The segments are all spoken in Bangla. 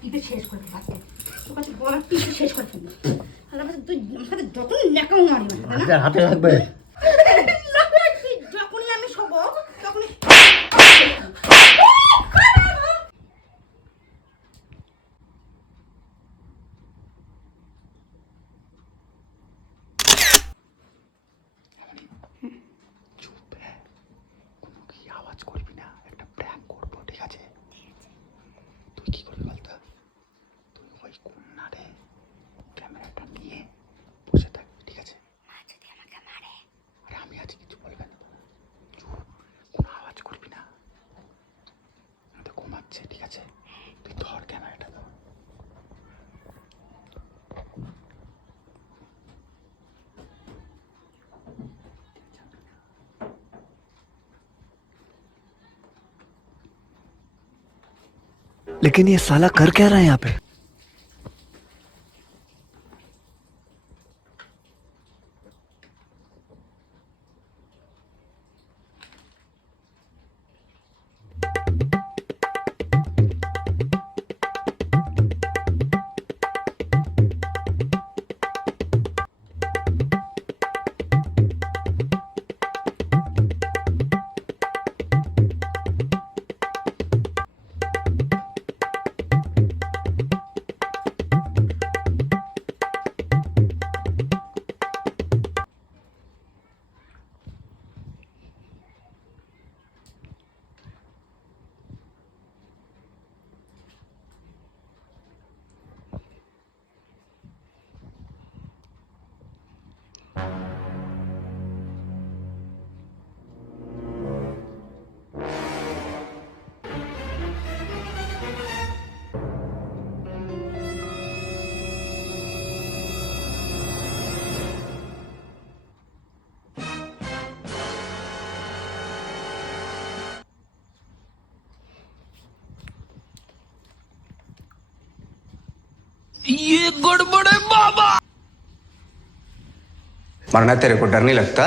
পিঠে শেষ করে ফেলবো, তোর কাছে গলা পিঠে শেষ করে ফেলবো। তুই আমাদের যত ন্যাকাও মারি না হাতে থাকবে, যখনই আমি শোবো তখনই আওয়াজ করবি না, একটা প্র্যাঙ্ক করবো, ঠিক আছে? তুই কি করবি বলতো? তুই ওই কন্যারে ক্যামেরাটা নিয়ে বসে থাকবি, ঠিক আছে? যদি আমাকে মারে, আরে আমি আছি, কিছু বলবে না, চুপ, কোনো আওয়াজ করবি না। আমি তো ঘুমাচ্ছে, ঠিক আছে? তুই ধর ক্যামেরাটা, ধর। लेकिन ये साला कर क्या रहा है यहाँ पे? ये गड़बड़ है बाबा। मरना तेरे को डर नहीं लगता?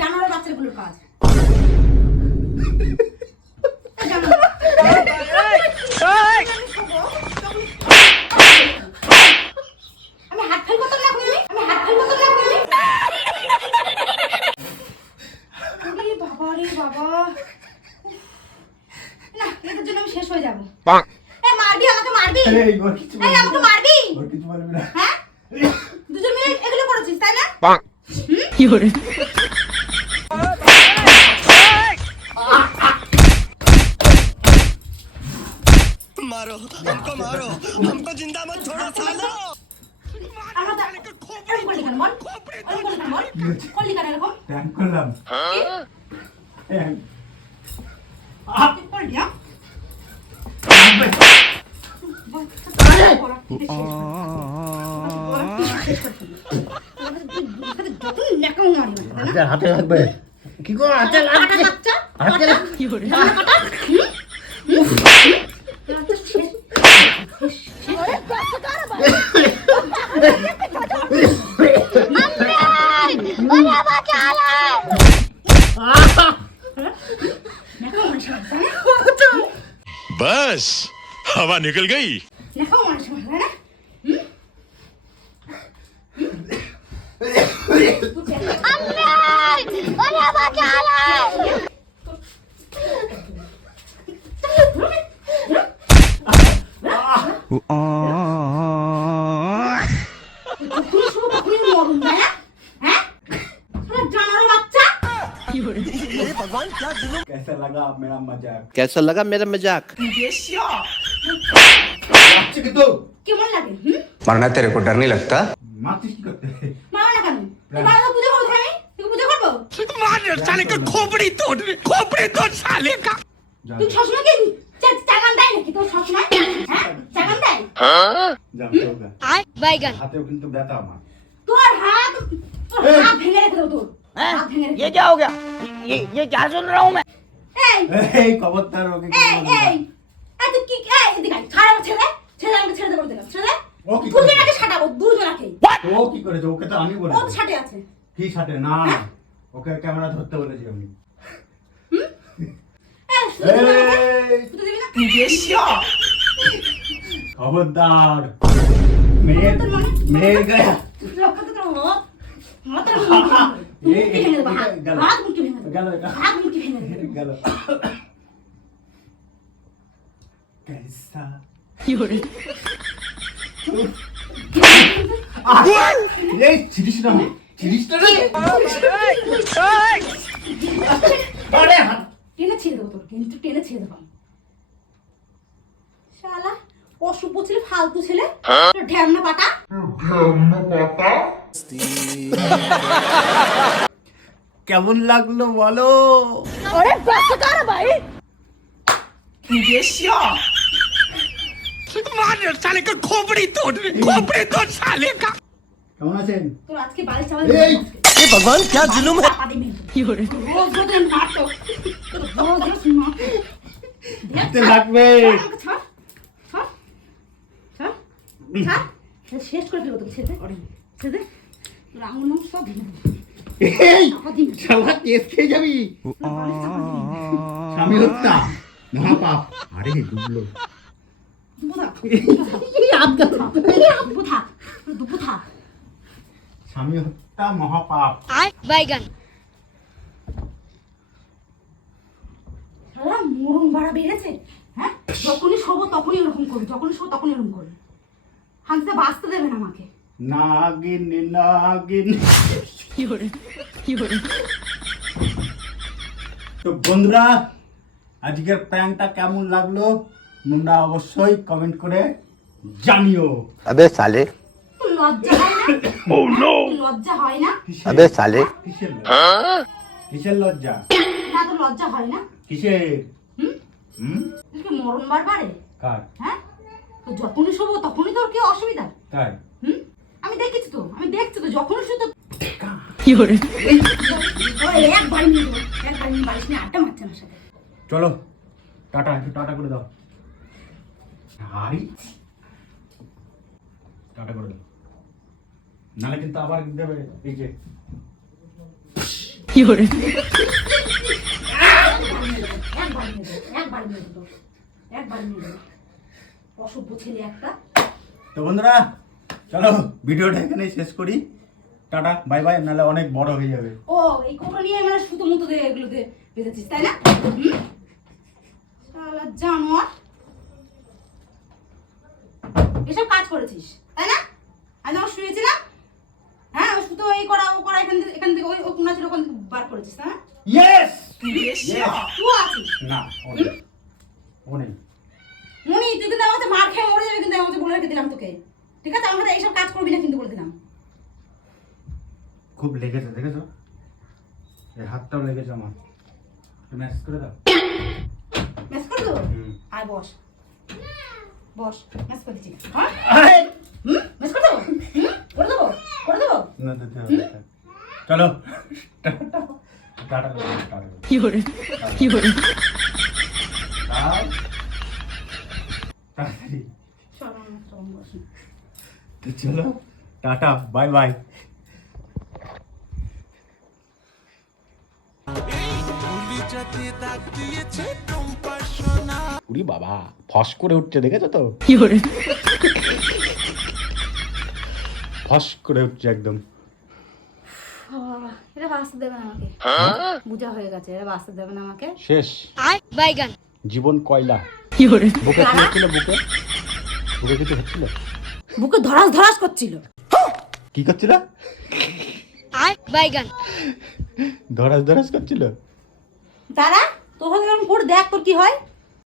জানোয়ারের বাচ্চাগুলোর কাজ। আমি হাত ফেল করতাম না, আমি হাত ফেল করতাম না। বাবা রে বাবা, না এদের জন্য আমি শেষ হয়ে যাবো। মারবি আমাকে, মারবি আমাকে, মারবি? হ্যাঁ, দুজন মিলে এগুলো করেছিস তাই না? কি করে? मारो हमको, मारो हमको, जिंदा मत छोड़ो सालो। প্র্যাঙ্ক করলাম। হাতে থাকবে, কি করে হাতে লাগছে? হাতে কি করে? बस हवा निकल गई। कैसा लगा मेरा मजाक? कैसा लगा मेरा मजाक? কেমন লাগে? मरना तेरे को डर नहीं लगता? मारतीस কি করতে? মারা না কেন? তুই মারা তো পূজা করবো, আমি তুই পূজা করবো? मार साले का खोपड़ी तोड़ साले का। তুই সবসময় কি চাগান দেয় নাকি? তোর সবসময় হ্যাঁ চাগান দেয়? জানতে হবে। বাইগান হাতেও কিন্তু ব্যথা আমার। তোর হাত ভেঙে রেখে দেবো তোর হাত ভেঙে রেখে ये क्या हो गया ये क्या सुन रहा हूँ मैं এই এই খবরদার ওকে কিছু এই বলবি না। এই এই তুই কি এই এদিকে আয়, ছাড় আমার ছেলে ছেলে আমাকে ছেড়ে দে বলে দিলাম ছেড়ে দে ও কি দুজনাকে ছাড়াবো দুজনাকে ও কি করেছে? ওকে তো আমি ও বলেছি। তো ছাড়ে আছে কি সাথে? না না, ওকে ক্যামেরা ধরতে বলেছি আমি। এই শুধু দিবি না আমাকে? এই, শুধু দিবি না খবরদার মেয়ের তোর মানে? মেয়ের গায়ে তুই রক্ষা তো তোর হাতের মুঠি ভেঙে দেবো হাত গেল। হাত মুঠি ভেঙে দেবো গেল এটা হাত মুঠি ভেঙে দেবো গেল। कैसा এই চিরিস না চিরিস না রে। আরে হাত টেনে ছেড়ে দেবো তোর কিন্তু টেনে ছেড়ে দেবো শালা অসভ্য ছেলে ফালতু ছেলে ঢ্যামনা পাটা কেমন লাগলো বলো? আরে বাচ্চা কার ভাই मार साले का खोपड़ी तोड़ साले का। কেমন আছেন? তোর আজকে বাড়ি চাওয়া এই ये भगवान क्या जुलुम है কি করে রোজ রোজ এই নাটক রোজ রোজ নাটক হাতে লাগবে। আমাকে ছাড় ছাড় ছাড় ছাড় শেষ করে ফেলবো তোকে ছেড়ে দে ছেড়ে দে তোর আঙুল নাম সব ভেঙে দেবো এই চাপা দিবি শালা কেস খেয়ে যাবি। স্বামী হত্যা মহাপাপ। আরে ডুবলো। দুবো থাক দুবো থাক স্বামী হত্যা মহাপাপ। বাইগান শালা মরণ বাড়া বেড়েছে হ্যাঁ যখনই শোবো তখনই এরকম করবি যখনই শোবো তখনই এরকম করবি হাঁটতে বাঁচতে দেবে না আমাকে নাগিন নাগিন। তো বন্ধুরা আজকের প্র্যাঙ্কটা কেমন লাগলো তোমরা অবশ্যই কমেন্ট করে জানিও। अबे साले তোর লজ্জা হয় না তোর লজ্জা হয় না अबे साले কিসের লজ্জা? কিসের লজ্জা? না তোর লজ্জা হয় না কিসের? হুম হুম? তোর কি মরণ বার বাড়ে কার? হ্যাঁ তো যখনই শোবো তখনই তোর কি অসুবিধা তাই? হুম আমি দেখছি তো যখনই শুধু একবার নিয়ে দেবো একবার নিয়ে বালিশ নিয়ে আড্ডা মারছে আমার সাথে চলো টাটা, একটু টাটা করে দাও। হাই টাটা করে দাও, নাহলে কিন্তু আবার দেবে এই যে। একবার নিয়ে দেবো অসভ্য ছেলে একটা তো বন্ধুরা চলো ভিডিওটা এখানে শেষ করি। টাটা বাই বাই, নাহলে অনেক বড় হয়ে যাবে। ও এই কোটা নিয়ে মানে সুতো মুতো দিয়ে এগুলো দিয়ে বেঁধেছিস তাই না শালা জানোয়ার এসব কাজ করেছিস তাই না আজ আমার শুয়েছিলাম হ্যাঁ ওই সুতো এই করা ও করা এখান থেকে ওই কোনা ছিল ওখান থেকে বার করেছিস তাই না ইয়েস তুই আছিস না ও নেই, ও নেই। মনি তুই কিন্তু আমাকে মার খেয়ে মরে যাবে কিন্তু আমাকে বলে রেখে দিলাম তোকে ঠিক আছে আমার সাথে এইসব কাজ করবি না কিন্তু বলে দিলাম খুব লেগেছে দেখেছো, এই হাতটাও লেগেছে আমার। ম্যাচ করে দাও। ম্যাচ করে দেবো হুম। আয় বস বস ম্যাচ করে দিচ্ছি হ্যাঁ আরে! ম্যাচ করে দেবো করে দেবো করে দেবো না দিতে হবে না। চলো টাটা টাটা করে দাও, টাটা করে দাও। দাও। তাড়াতাড়ি। চল আমার চল বস তো চলো টাটা বাই বাই। উরি বাবা ফস করে উঠছে দেখেছো তো, ফস করে উঠছে একদম। এটা বাঁচতে দেবে না আমাকে বুঝা হয়ে গেছে এটা বাঁচতে দেবে না আমাকে শেষ বাইগান জীবন কয়লা। বুকে কি হচ্ছিল? বুকে বুকে কিছু হচ্ছিল? বুকে ধরাস ধরাস করছিল কি করছিল? বাইগান ধরাস ধরাস করছিল। তারা তোর হাতে এরকম করে দেখ তোর কি হয়